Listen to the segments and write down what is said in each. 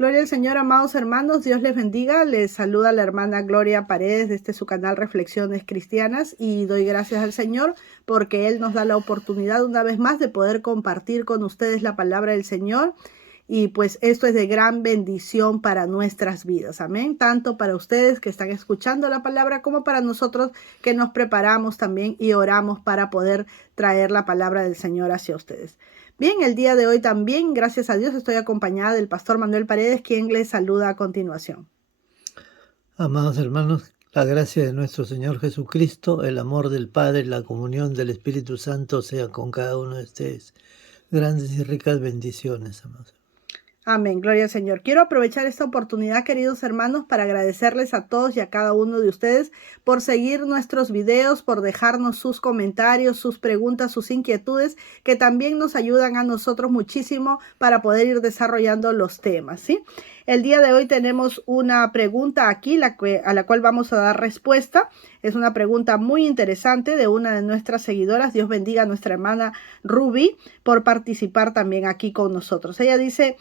Gloria al Señor, amados hermanos, Dios les bendiga. Les saluda la hermana Gloria Paredes desde su canal Reflexiones Cristianas y doy gracias al Señor porque Él nos da la oportunidad una vez más de poder compartir con ustedes la palabra del Señor. Y pues esto es de gran bendición para nuestras vidas, amén, tanto para ustedes que están escuchando la palabra como para nosotros que nos preparamos también y oramos para poder traer la palabra del Señor hacia ustedes. Bien, el día de hoy también, gracias a Dios, estoy acompañada del pastor Manuel Paredes, quien les saluda a continuación. Amados hermanos, la gracia de nuestro Señor Jesucristo, el amor del Padre, la comunión del Espíritu Santo sea con cada uno de ustedes. Grandes y ricas bendiciones, amados. Amén, gloria al Señor. Quiero aprovechar esta oportunidad, queridos hermanos, para agradecerles a todos y a cada uno de ustedes por seguir nuestros videos, por dejarnos sus comentarios, sus preguntas, sus inquietudes, que también nos ayudan a nosotros muchísimo para poder ir desarrollando los temas, ¿sí? El día de hoy tenemos una pregunta aquí a la cual vamos a dar respuesta. Es una pregunta muy interesante de una de nuestras seguidoras. Dios bendiga a nuestra hermana Ruby por participar también aquí con nosotros. Ella dice,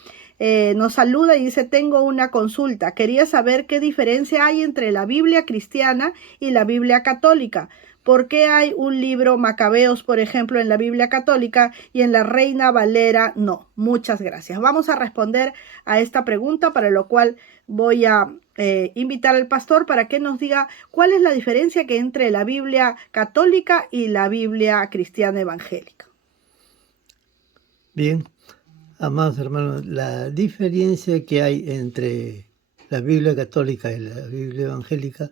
nos saluda y dice, tengo una consulta. Quería saber qué diferencia hay entre la Biblia cristiana y la Biblia católica. ¿Por qué hay un libro Macabeos, por ejemplo, en la Biblia católica y en la Reina Valera no? Muchas gracias. Vamos a responder a esta pregunta, para lo cual voy a invitar al pastor para que nos diga cuál es la diferencia que entre la Biblia católica y la Biblia cristiana evangélica. Bien, amados hermanos, la diferencia que hay entre la Biblia católica y la Biblia evangélica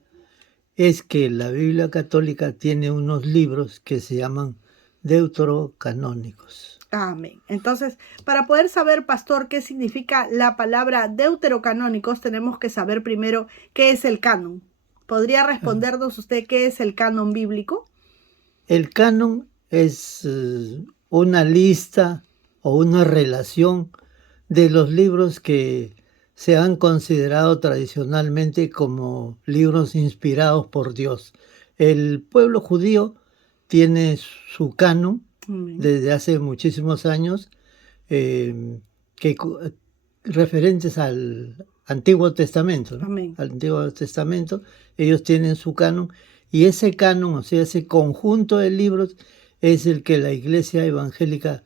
es que la Biblia católica tiene unos libros que se llaman deuterocanónicos. Amén. Entonces, para poder saber, pastor, qué significa la palabra deuterocanónicos, tenemos que saber primero qué es el canon. ¿Podría respondernos usted qué es el canon bíblico? El canon es una lista o una relación de los libros que se han considerado tradicionalmente como libros inspirados por Dios. El pueblo judío tiene su canon desde hace muchísimos años, referentes al Antiguo Testamento, ¿no? Al Antiguo Testamento, ellos tienen su canon, y ese canon, o sea, ese conjunto de libros, es el que la Iglesia evangélica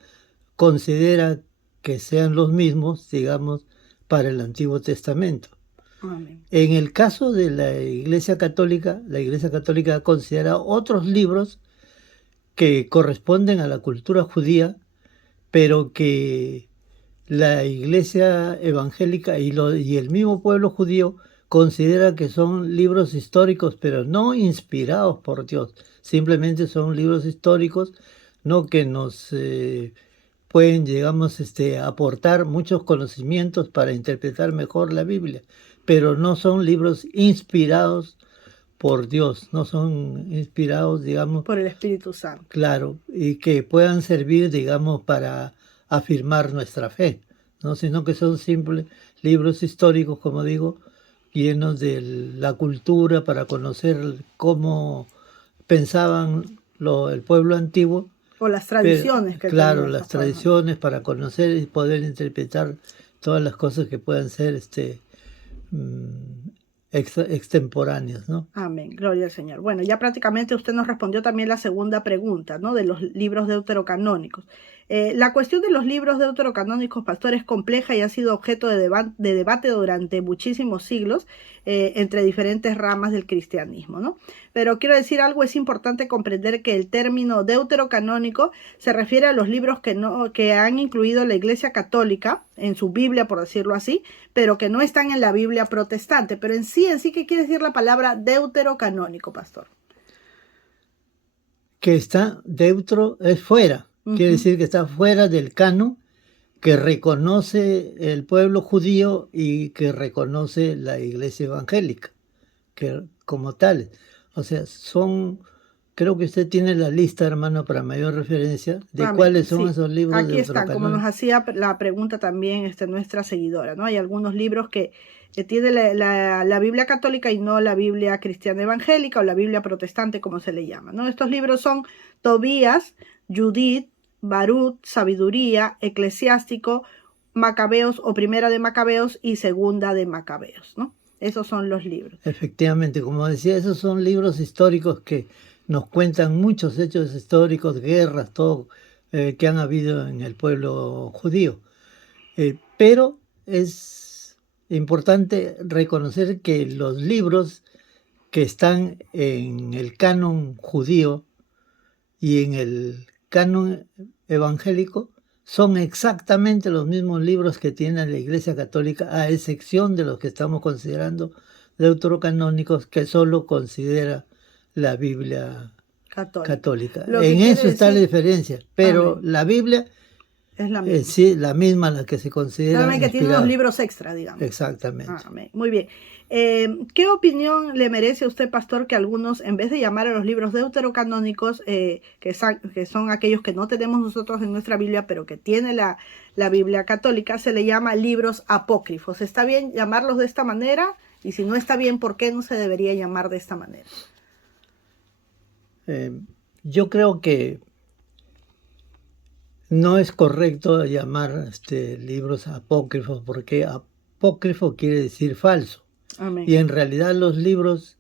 considera que sean los mismos, digamos, para el Antiguo Testamento. Amén. En el caso de la Iglesia Católica considera otros libros que corresponden a la cultura judía, pero que la Iglesia evangélica y el mismo pueblo judío considera que son libros históricos, pero no inspirados por Dios. Simplemente son libros históricos, no que nos pueden, digamos, aportar muchos conocimientos para interpretar mejor la Biblia, pero no son libros inspirados por Dios, no son inspirados, digamos, por el Espíritu Santo. Claro, y que puedan servir, digamos, para afirmar nuestra fe, ¿no? Sino que son simples libros históricos, como digo, llenos de la cultura para conocer cómo pensaban el pueblo antiguo. O las tradiciones que claro, tenían, las tradiciones para conocer y poder interpretar todas las cosas que puedan ser extemporáneas, ¿no? Amén, gloria al Señor. Bueno, ya prácticamente usted nos respondió también la segunda pregunta, ¿no? De los libros deuterocanónicos. La cuestión de los libros deuterocanónicos, pastor, es compleja y ha sido objeto de debate durante muchísimos siglos entre diferentes ramas del cristianismo, ¿no? Pero quiero decir algo, es importante comprender que el término deuterocanónico se refiere a los libros que han incluido la Iglesia Católica en su Biblia, por decirlo así, pero que no están en la Biblia protestante. Pero en sí, ¿qué quiere decir la palabra deuterocanónico, pastor? Que está deutero es fuera. Quiere decir que está fuera del canon que reconoce el pueblo judío y que reconoce la Iglesia evangélica, que como tales. O sea, creo que usted tiene la lista, hermano, para mayor referencia de cuáles son esos libros. Aquí están, como nos hacía la pregunta también nuestra seguidora, ¿no? Hay algunos libros que tiene la Biblia católica y no la Biblia cristiana evangélica o la Biblia protestante, como se le llama, ¿no? Estos libros son Tobías, Judith, Barut, Sabiduría, Eclesiástico, Macabeos o Primera de Macabeos y Segunda de Macabeos, ¿no? Esos son los libros. Efectivamente, como decía, esos son libros históricos que nos cuentan muchos hechos históricos, guerras, todo que han habido en el pueblo judío. Pero es importante reconocer que los libros que están en el canon judío y en el canon evangélico son exactamente los mismos libros que tiene la Iglesia Católica, a excepción de los que estamos considerando deuterocanónicos, que solo considera la Biblia católica. En eso está la diferencia, pero la Biblia es la misma. Sí, la misma, la que se considera solamente que tiene unos libros extra, digamos. Exactamente. Amén. Muy bien. ¿Qué opinión le merece a usted, pastor, que algunos, en vez de llamar a los libros deuterocanónicos, que son aquellos que no tenemos nosotros en nuestra Biblia, pero que tiene la Biblia católica, se le llama libros apócrifos? ¿Está bien llamarlos de esta manera? Y si no está bien, ¿por qué no se debería llamar de esta manera? Yo creo que no es correcto llamar libros apócrifos, porque apócrifo quiere decir falso. Amén. Y en realidad los libros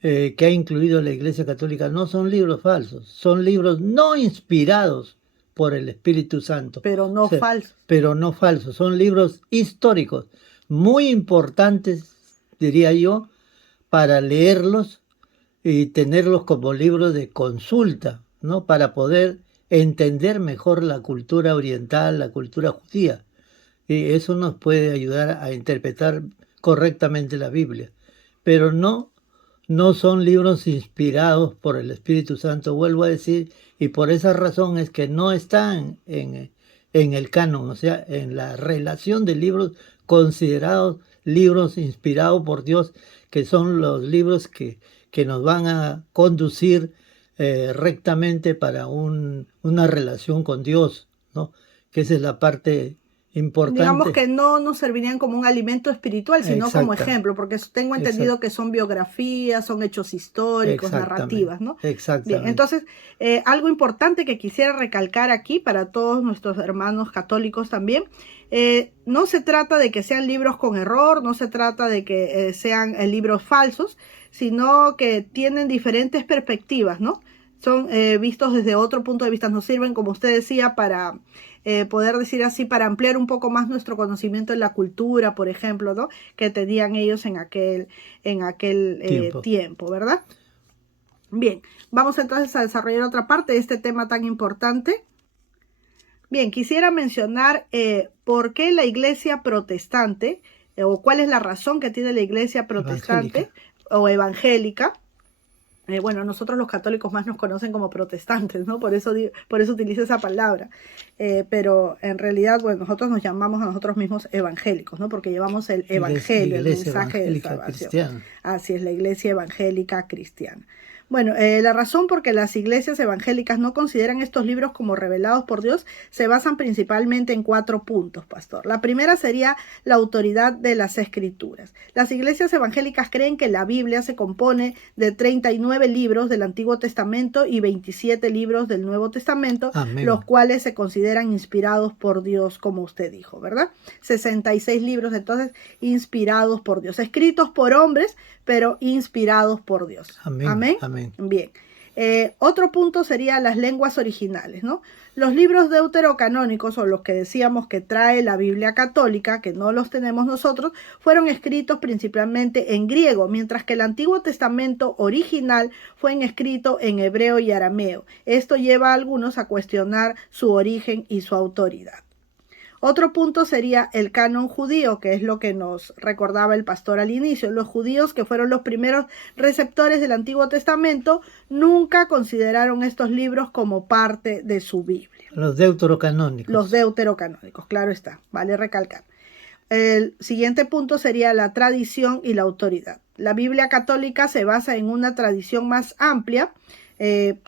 que ha incluido la Iglesia Católica no son libros falsos, son libros no inspirados por el Espíritu Santo. Pero no falsos. Pero no falsos, son libros históricos, muy importantes, diría yo, para leerlos y tenerlos como libros de consulta, ¿no? Para poder entender mejor la cultura oriental, la cultura judía. Y eso nos puede ayudar a interpretar correctamente la Biblia. Pero no son libros inspirados por el Espíritu Santo, vuelvo a decir, y por esa razón es que no están en el canon, o sea, en la relación de libros considerados libros inspirados por Dios, que son los libros que nos van a conducir rectamente para una relación con Dios, ¿no? Que esa es la parte importante. Digamos que no nos servirían como un alimento espiritual, sino como ejemplo, porque tengo entendido que son biografías, son hechos históricos, narrativas, ¿no? Exactamente. Bien, entonces, algo importante que quisiera recalcar aquí para todos nuestros hermanos católicos también, no se trata de que sean libros con error, no se trata de que sean libros falsos, sino que tienen diferentes perspectivas, ¿no? Son vistos desde otro punto de vista, nos sirven, como usted decía, para poder decir así, para ampliar un poco más nuestro conocimiento en la cultura, por ejemplo, ¿no? Que tenían ellos en aquel tiempo, ¿verdad? Bien, vamos entonces a desarrollar otra parte de este tema tan importante. Bien, quisiera mencionar por qué la iglesia protestante, o cuál es la razón que tiene la iglesia protestante o evangélica. Bueno, nosotros los católicos más nos conocen como protestantes, ¿no? Por eso utilizo esa palabra. Pero en realidad, bueno, nosotros nos llamamos a nosotros mismos evangélicos, ¿no? Porque llevamos el evangelio, el mensaje de salvación. Cristiana. Así es, la iglesia evangélica cristiana. Bueno, la razón por que las iglesias evangélicas no consideran estos libros como revelados por Dios se basan principalmente en 4 puntos, pastor. La primera sería la autoridad de las escrituras. Las iglesias evangélicas creen que la Biblia se compone de 39 libros del Antiguo Testamento y 27 libros del Nuevo Testamento, Amén, los cuales se consideran inspirados por Dios, como usted dijo, ¿verdad? 66 libros, entonces, inspirados por Dios, escritos por hombres, pero inspirados por Dios. Amén. Amén. Amén. Bien. Otro punto sería las lenguas originales, ¿no? Los libros deuterocanónicos, o los que decíamos que trae la Biblia católica, que no los tenemos nosotros, fueron escritos principalmente en griego, mientras que el Antiguo Testamento original fue escrito en hebreo y arameo. Esto lleva a algunos a cuestionar su origen y su autoridad. Otro punto sería el canon judío, que es lo que nos recordaba el pastor al inicio. Los judíos, que fueron los primeros receptores del Antiguo Testamento, nunca consideraron estos libros como parte de su Biblia. Los deuterocanónicos. Los deuterocanónicos, claro está, vale recalcar. El siguiente punto sería la tradición y la autoridad. La Biblia católica se basa en una tradición más amplia,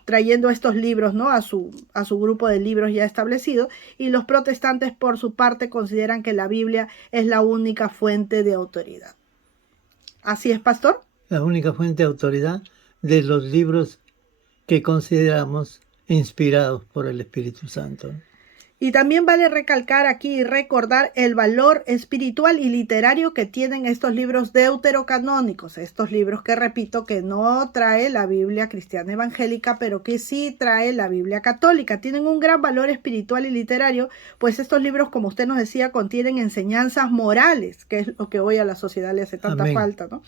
trayendo estos libros, ¿no? a su grupo de libros ya establecido, y los protestantes por su parte consideran que la Biblia es la única fuente de autoridad. ¿Así es, pastor? La única fuente de autoridad de los libros que consideramos inspirados por el Espíritu Santo. Y también vale recalcar aquí y recordar el valor espiritual y literario que tienen estos libros deuterocanónicos, estos libros que repito que no trae la Biblia cristiana evangélica, pero que sí trae la Biblia católica. Tienen un gran valor espiritual y literario, pues estos libros, como usted nos decía, contienen enseñanzas morales, que es lo que hoy a la sociedad le hace tanta Amén. falta, ¿no?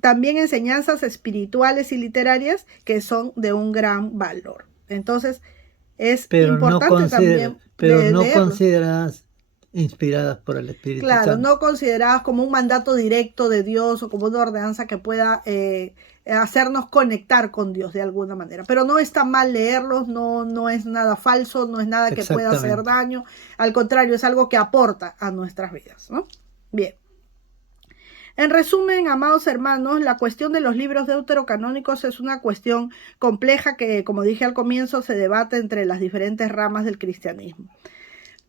También enseñanzas espirituales y literarias que son de un gran valor. Entonces, es importante también no leerlos. consideradas inspiradas por el Espíritu Claro, Santo. no consideradas como un mandato directo de Dios o como una ordenanza que pueda hacernos conectar con Dios de alguna manera. Pero no está mal leerlos, no es nada falso, no es nada que pueda hacer daño. Al contrario, es algo que aporta a nuestras vidas, ¿no? Bien. En resumen, amados hermanos, la cuestión de los libros deuterocanónicos es una cuestión compleja que, como dije al comienzo, se debate entre las diferentes ramas del cristianismo.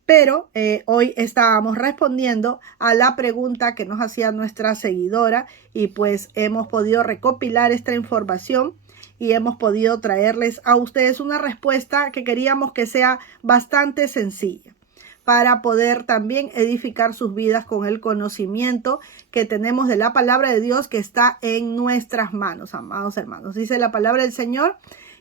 Pero hoy estábamos respondiendo a la pregunta que nos hacía nuestra seguidora y pues hemos podido recopilar esta información y hemos podido traerles a ustedes una respuesta que queríamos que sea bastante sencilla, para poder también edificar sus vidas con el conocimiento que tenemos de la palabra de Dios que está en nuestras manos, amados hermanos. Dice la palabra del Señor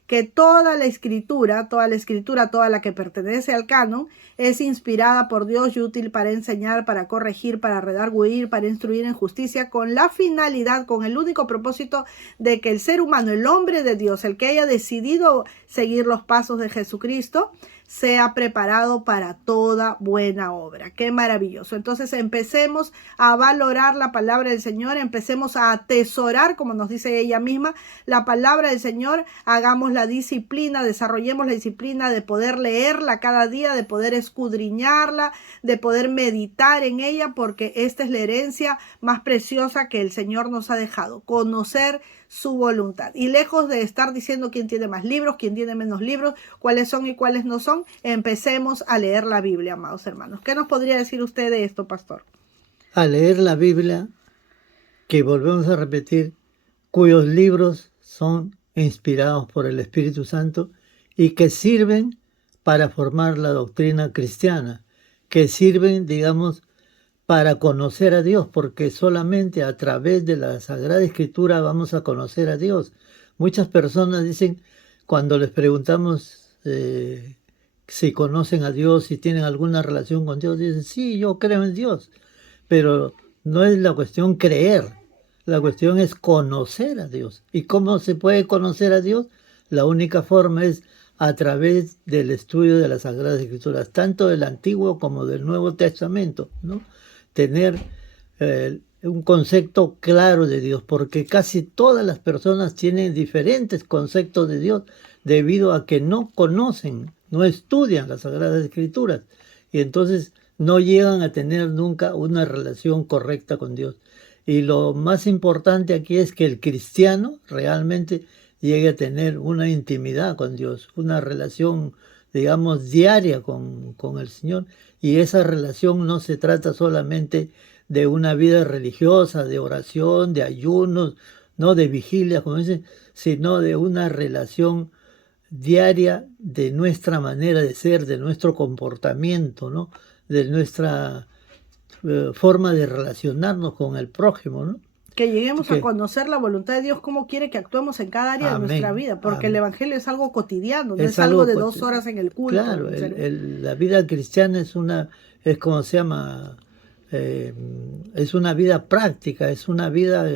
que toda la escritura, toda la que pertenece al canon, es inspirada por Dios y útil para enseñar, para corregir, para redarguir, para instruir en justicia, con la finalidad, con el único propósito de que el ser humano, el hombre de Dios, el que haya decidido seguir los pasos de Jesucristo, sea preparado para toda buena obra. Qué maravilloso. Entonces empecemos a valorar la palabra del Señor, empecemos a atesorar, como nos dice ella misma, la palabra del Señor, hagamos la disciplina, desarrollemos la disciplina de poder leerla cada día, de poder escudriñarla, de poder meditar en ella, porque esta es la herencia más preciosa que el Señor nos ha dejado, conocer su voluntad. Y lejos de estar diciendo quién tiene más libros, quién tiene menos libros, cuáles son y cuáles no son, empecemos a leer la Biblia, amados hermanos. ¿Qué nos podría decir usted de esto, pastor? A leer la Biblia, que volvemos a repetir, cuyos libros son inspirados por el Espíritu Santo y que sirven para formar la doctrina cristiana, que sirven, digamos, para conocer a Dios, porque solamente a través de la Sagrada Escritura vamos a conocer a Dios. Muchas personas dicen, cuando les preguntamos si conocen a Dios, si tienen alguna relación con Dios, dicen, sí, yo creo en Dios, pero no es la cuestión creer, la cuestión es conocer a Dios. ¿Y cómo se puede conocer a Dios? La única forma es a través del estudio de las Sagradas Escrituras, tanto del Antiguo como del Nuevo Testamento, ¿no? Tener un concepto claro de Dios, porque casi todas las personas tienen diferentes conceptos de Dios debido a que no conocen, no estudian las Sagradas Escrituras y entonces no llegan a tener nunca una relación correcta con Dios. Y lo más importante aquí es que el cristiano realmente llegue a tener una intimidad con Dios, una relación, digamos, diaria con el Señor. Y esa relación no se trata solamente de una vida religiosa, de oración, de ayunos, no de vigilia, como dicen, sino de una relación diaria de nuestra manera de ser, de nuestro comportamiento, ¿no? De nuestra forma de relacionarnos con el prójimo, ¿no? Que lleguemos a conocer la voluntad de Dios, cómo quiere que actuemos en cada área de nuestra vida, porque el Evangelio es algo cotidiano, no es algo de 2 horas en el culto. Claro, la vida cristiana es como se llama, es una vida práctica, es una vida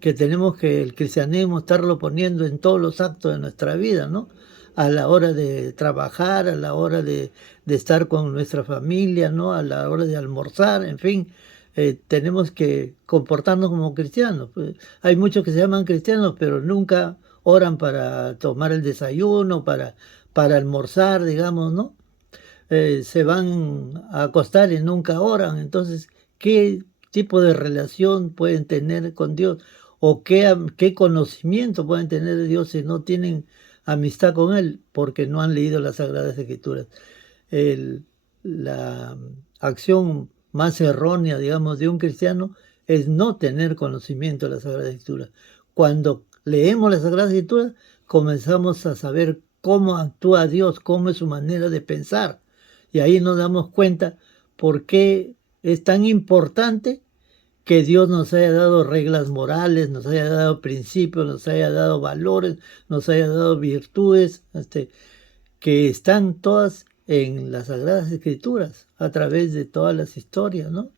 que tenemos que el cristianismo estarlo poniendo en todos los actos de nuestra vida, ¿no? A la hora de trabajar, a la hora de estar con nuestra familia, ¿no? A la hora de almorzar, en fin. Tenemos que comportarnos como cristianos. Pues, hay muchos que se llaman cristianos, pero nunca oran para tomar el desayuno, para almorzar, digamos, ¿no? Se van a acostar y nunca oran. Entonces, ¿qué tipo de relación pueden tener con Dios? ¿O qué conocimiento pueden tener de Dios si no tienen amistad con Él? Porque no han leído las Sagradas Escrituras. La acción más errónea, digamos, de un cristiano es no tener conocimiento de la Sagrada Escritura. Cuando leemos la Sagrada Escritura, comenzamos a saber cómo actúa Dios, cómo es su manera de pensar. Y ahí nos damos cuenta por qué es tan importante que Dios nos haya dado reglas morales, nos haya dado principios, nos haya dado valores, nos haya dado virtudes, que están todas en las Sagradas Escrituras, a través de todas las historias, ¿no?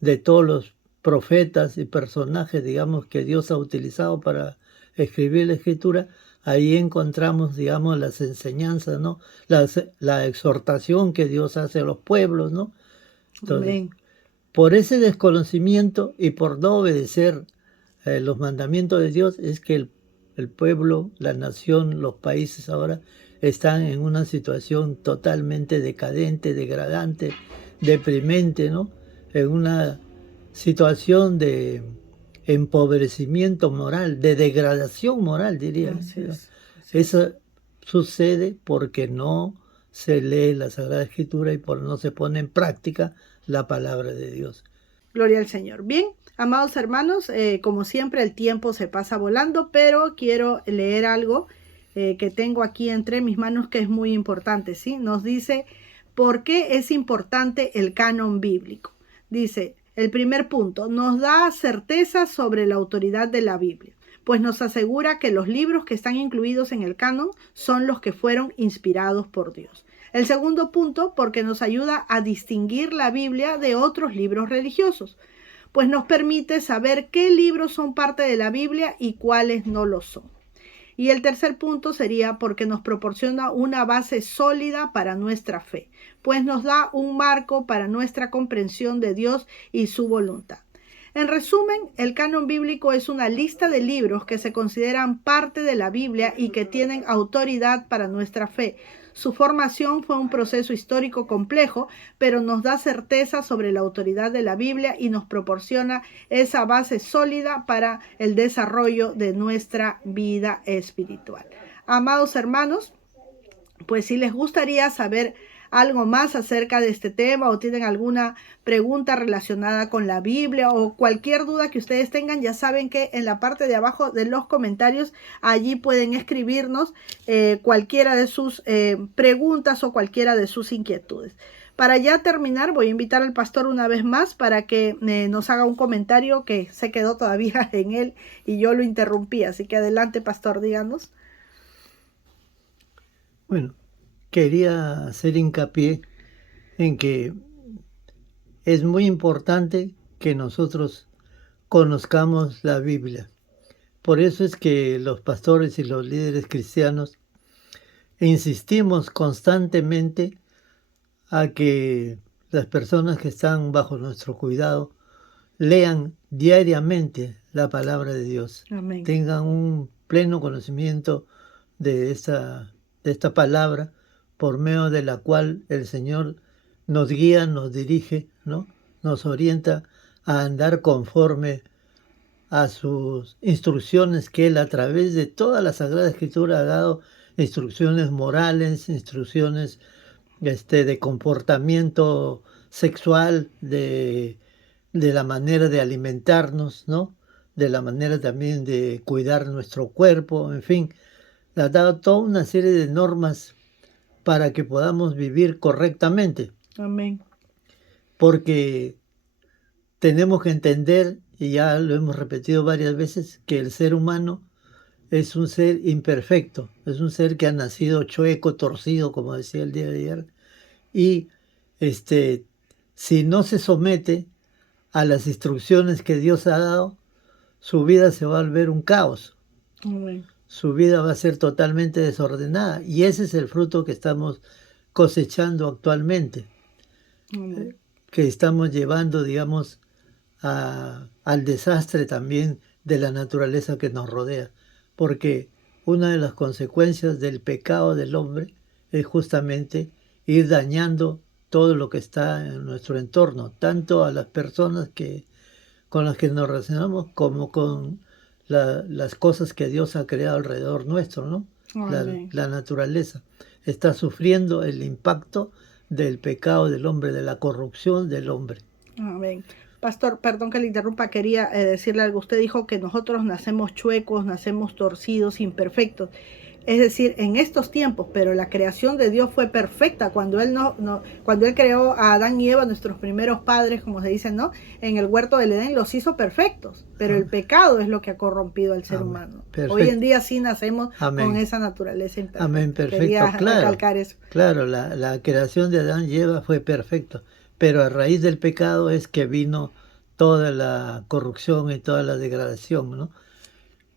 De todos los profetas y personajes, digamos, que Dios ha utilizado para escribir la Escritura. Ahí encontramos, digamos, las enseñanzas, ¿no? La exhortación que Dios hace a los pueblos, ¿no? Entonces, Amén. por ese desconocimiento y por no obedecer los mandamientos de Dios es que el pueblo, la nación, los países ahora están en una situación totalmente decadente, degradante, deprimente, ¿no? En una situación de empobrecimiento moral, de degradación moral, diría. Así es. Eso sucede porque no se lee la Sagrada Escritura y por no se pone en práctica la palabra de Dios. Gloria al Señor. Bien, amados hermanos, como siempre el tiempo se pasa volando, pero quiero leer algo que tengo aquí entre mis manos que es muy importante, ¿sí? Nos dice, ¿por qué es importante el canon bíblico? Dice, el primer punto, nos da certeza sobre la autoridad de la Biblia, pues nos asegura que los libros que están incluidos en el canon son los que fueron inspirados por Dios. El segundo punto, porque nos ayuda a distinguir la Biblia de otros libros religiosos, pues nos permite saber qué libros son parte de la Biblia y cuáles no lo son. Y el tercer punto sería porque nos proporciona una base sólida para nuestra fe, pues nos da un marco para nuestra comprensión de Dios y su voluntad. En resumen, el canon bíblico es una lista de libros que se consideran parte de la Biblia y que tienen autoridad para nuestra fe. Su formación fue un proceso histórico complejo, pero nos da certeza sobre la autoridad de la Biblia y nos proporciona esa base sólida para el desarrollo de nuestra vida espiritual. Amados hermanos, pues si les gustaría saber algo más acerca de este tema o tienen alguna pregunta relacionada con la Biblia o cualquier duda que ustedes tengan, ya saben que en la parte de abajo de los comentarios allí pueden escribirnos cualquiera de sus preguntas o cualquiera de sus inquietudes. Para ya terminar, voy a invitar al pastor una vez más para que nos haga un comentario que se quedó todavía en él y yo lo interrumpí. Así que adelante, pastor, díganos. Bueno, quería hacer hincapié en que es muy importante que nosotros conozcamos la Biblia. Por eso es que los pastores y los líderes cristianos insistimos constantemente a que las personas que están bajo nuestro cuidado lean diariamente la palabra de Dios. Amén. Tengan un pleno conocimiento de esta palabra por medio de la cual el Señor nos guía, nos dirige, ¿no? Nos orienta a andar conforme a sus instrucciones que Él a través de toda la Sagrada Escritura ha dado, instrucciones morales, instrucciones de comportamiento sexual, de la manera de alimentarnos, ¿no? De la manera también de cuidar nuestro cuerpo, en fin, ha dado toda una serie de normas para que podamos vivir correctamente. Amén. Porque tenemos que entender, y ya lo hemos repetido varias veces, que el ser humano es un ser imperfecto, es un ser que ha nacido chueco, torcido, como decía el día de ayer, y si no se somete a las instrucciones que Dios ha dado, su vida se va a volver un caos. Amén. Su vida va a ser totalmente desordenada, y ese es el fruto que estamos cosechando actualmente. Amén. Que estamos llevando, digamos, al desastre también de la naturaleza que nos rodea, porque una de las consecuencias del pecado del hombre es justamente ir dañando todo lo que está en nuestro entorno, tanto a las personas con las que nos relacionamos como con las cosas que Dios ha creado alrededor nuestro, ¿no? La naturaleza está sufriendo el impacto del pecado del hombre, de la corrupción del hombre. Amén. Pastor, perdón que le interrumpa, quería decirle algo. Usted dijo que nosotros nacemos chuecos, nacemos torcidos, imperfectos. Es decir, en estos tiempos, pero la creación de Dios fue perfecta cuando cuando Él creó a Adán y Eva, nuestros primeros padres, como se dice, ¿no? En el huerto del Edén los hizo perfectos, pero el pecado es lo que ha corrompido al ser humano. Perfecto. Hoy en día sí nacemos con esa naturaleza imperfecta. Quería recalcar eso. Claro, la creación de Adán y Eva fue perfecta, pero a raíz del pecado es que vino toda la corrupción y toda la degradación, ¿no?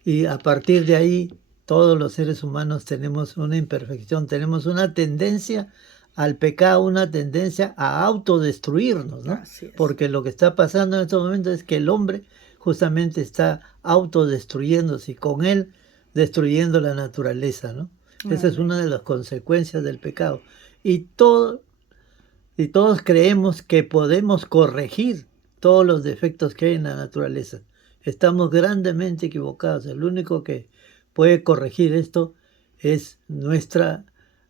Y a partir de ahí, todos los seres humanos tenemos una imperfección, tenemos una tendencia al pecado, una tendencia a autodestruirnos, ¿no? Porque lo que está pasando en estos momentos es que el hombre justamente está autodestruyéndose y con él destruyendo la naturaleza, ¿no? Esa es una de las consecuencias del pecado. Y todos creemos que podemos corregir todos los defectos que hay en la naturaleza. Estamos grandemente equivocados. El único que puede corregir esto es nuestra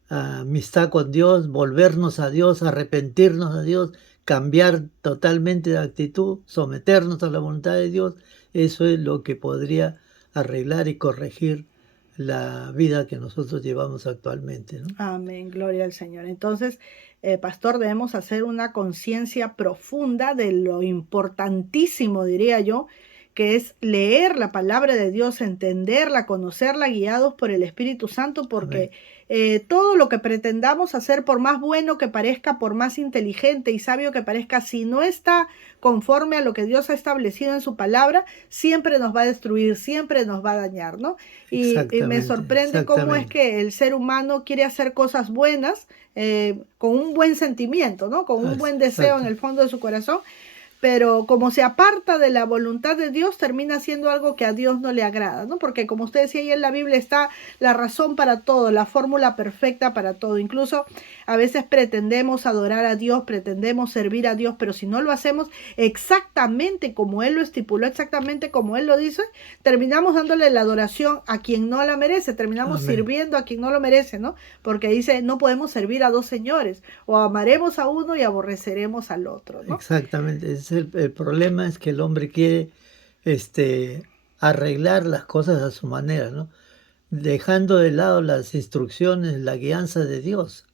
amistad con Dios, volvernos a Dios, arrepentirnos a Dios, cambiar totalmente de actitud, someternos a la voluntad de Dios. Eso es lo que podría arreglar y corregir la vida que nosotros llevamos actualmente, ¿no? Amén, gloria al Señor. Entonces, pastor, debemos hacer una conciencia profunda de lo importantísimo, diría yo, que es leer la palabra de Dios, entenderla, conocerla, guiados por el Espíritu Santo, porque todo lo que pretendamos hacer, por más bueno que parezca, por más inteligente y sabio que parezca, si no está conforme a lo que Dios ha establecido en su palabra, siempre nos va a destruir, siempre nos va a dañar, ¿no? Y me sorprende cómo es que el ser humano quiere hacer cosas buenas con un buen sentimiento, ¿no? Con un buen deseo en el fondo de su corazón, pero como se aparta de la voluntad de Dios, termina siendo algo que a Dios no le agrada, ¿no? Porque como usted decía, ahí en la Biblia está la razón para todo, la fórmula perfecta para todo. Incluso a veces pretendemos adorar a Dios, pretendemos servir a Dios, pero si no lo hacemos exactamente como Él lo estipuló, exactamente como Él lo dice, terminamos dándole la adoración a quien no la merece, terminamos sirviendo a quien no lo merece, ¿no? Porque dice, no podemos servir a dos señores, o amaremos a uno y aborreceremos al otro, ¿no? Exactamente. El problema es que el hombre quiere arreglar las cosas a su manera, ¿no? Dejando de lado las instrucciones, la guianza de Dios.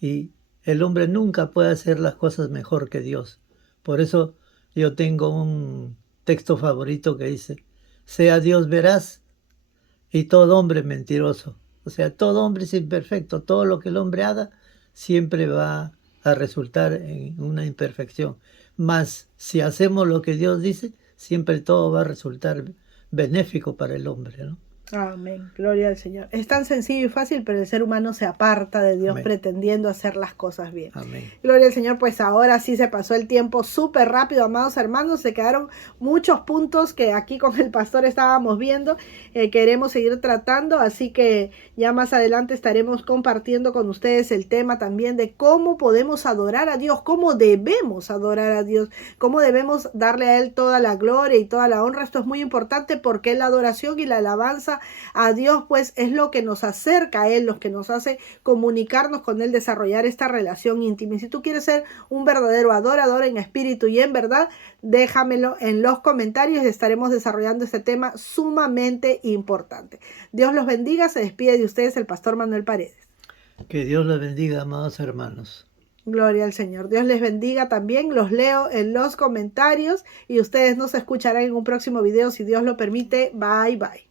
Y el hombre nunca puede hacer las cosas mejor que Dios. Por eso yo tengo un texto favorito que dice, sea Dios veraz y todo hombre mentiroso. O sea, todo hombre es imperfecto. Todo lo que el hombre haga siempre va a resultar en una imperfección. Mas si hacemos lo que Dios dice, siempre todo va a resultar benéfico para el hombre, ¿no? Amén, gloria al Señor. Es tan sencillo y fácil, pero el ser humano se aparta de Dios pretendiendo hacer las cosas bien. Amén. Gloria al Señor, pues ahora sí se pasó el tiempo súper rápido, amados hermanos. Se quedaron muchos puntos que aquí con el pastor estábamos viendo, queremos seguir tratando, así que ya más adelante estaremos compartiendo con ustedes el tema también de cómo podemos adorar a Dios, cómo debemos adorar a Dios, cómo debemos darle a Él toda la gloria y toda la honra. Esto es muy importante porque la adoración y la alabanza a Dios pues es lo que nos acerca a Él, lo que nos hace comunicarnos con Él, desarrollar esta relación íntima. Y si tú quieres ser un verdadero adorador en espíritu y en verdad, déjamelo en los comentarios y estaremos desarrollando este tema sumamente importante. Dios los bendiga, se despide de ustedes el pastor Manuel Paredes. Que Dios los bendiga, amados hermanos. Gloria al Señor. Dios les bendiga también. Los leo en los comentarios y ustedes nos escucharán en un próximo video si Dios lo permite. Bye, bye.